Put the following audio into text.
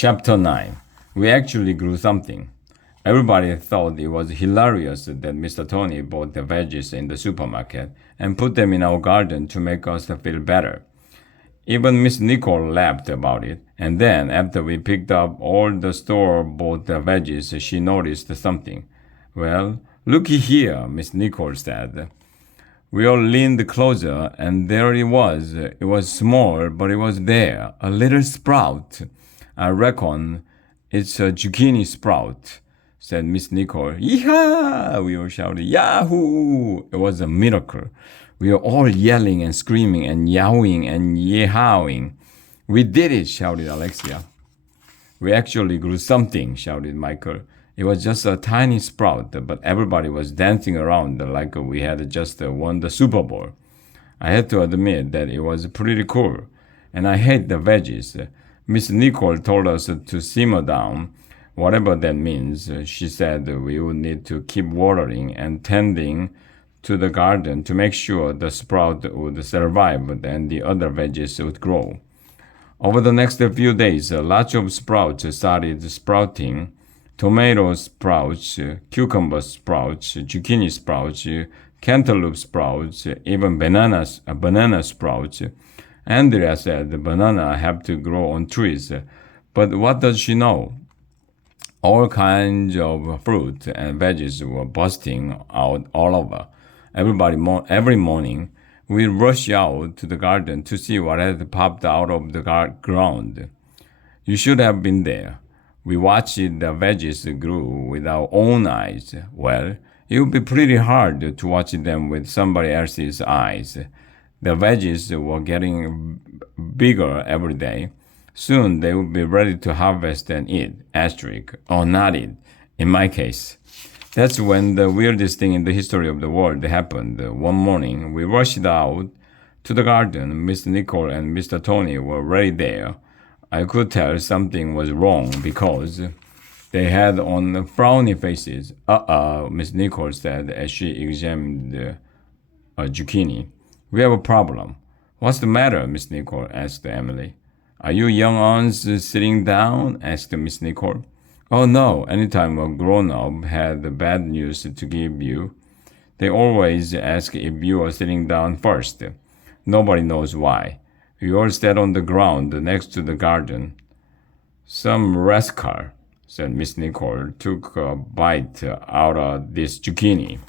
Chapter 9. We actually grew something. Everybody thought it was hilarious that Mr. Tony bought the veggies in the supermarket and put them in our garden to make us feel better. Even Miss Nicole laughed about it, and then, after we picked up all the store-bought veggies, she noticed something. Well, looky here, Miss Nicole said. We all leaned closer, and there it was. It was small, but it was there, a little sprout. I reckon it's a zucchini sprout, said Miss Nicole. Yeehaw! We all shouted, Yahoo! It was a miracle. We were all yelling and screaming and yowing and yeehawing. We did it, shouted Alexia. We actually grew something, shouted Michael. It was just a tiny sprout, but everybody was dancing around like we had just won the Super Bowl. I had to admit that it was pretty cool. And I hate the veggies. Miss Nicole told us to simmer down, whatever that means. She said we would need to keep watering and tending to the garden to make sure the sprout would survive and the other veggies would grow. Over the next few days, lots of sprouts started sprouting. Tomato sprouts, cucumber sprouts, zucchini sprouts, cantaloupe sprouts, even banana sprouts. Andrea said the banana have to grow on trees, but what does she know? All kinds of fruit and veggies were busting out all over. Every morning, we rushed out to the garden to see what had popped out of the ground. You should have been there. We watched the veggies grow with our own eyes. Well, it would be pretty hard to watch them with somebody else's eyes. The veggies were getting bigger every day. Soon they would be ready to harvest and eat, asterisk, or not eat, in my case. That's when the weirdest thing in the history of the world happened. One morning, we rushed out to the garden. Miss Nicole and Mr. Tony were right there. I could tell something was wrong because they had on frowny faces. Miss Nicole said as she examined a zucchini. We have a problem. What's the matter, Miss Nicole? Asked Emily. Are you young uns sitting down? Asked Miss Nicole. Oh no, anytime a grown-up had bad news to give you, they always ask if you are sitting down first. Nobody knows why. We all sat on the ground next to the garden. Some rascal, said Miss Nicole, took a bite out of this zucchini.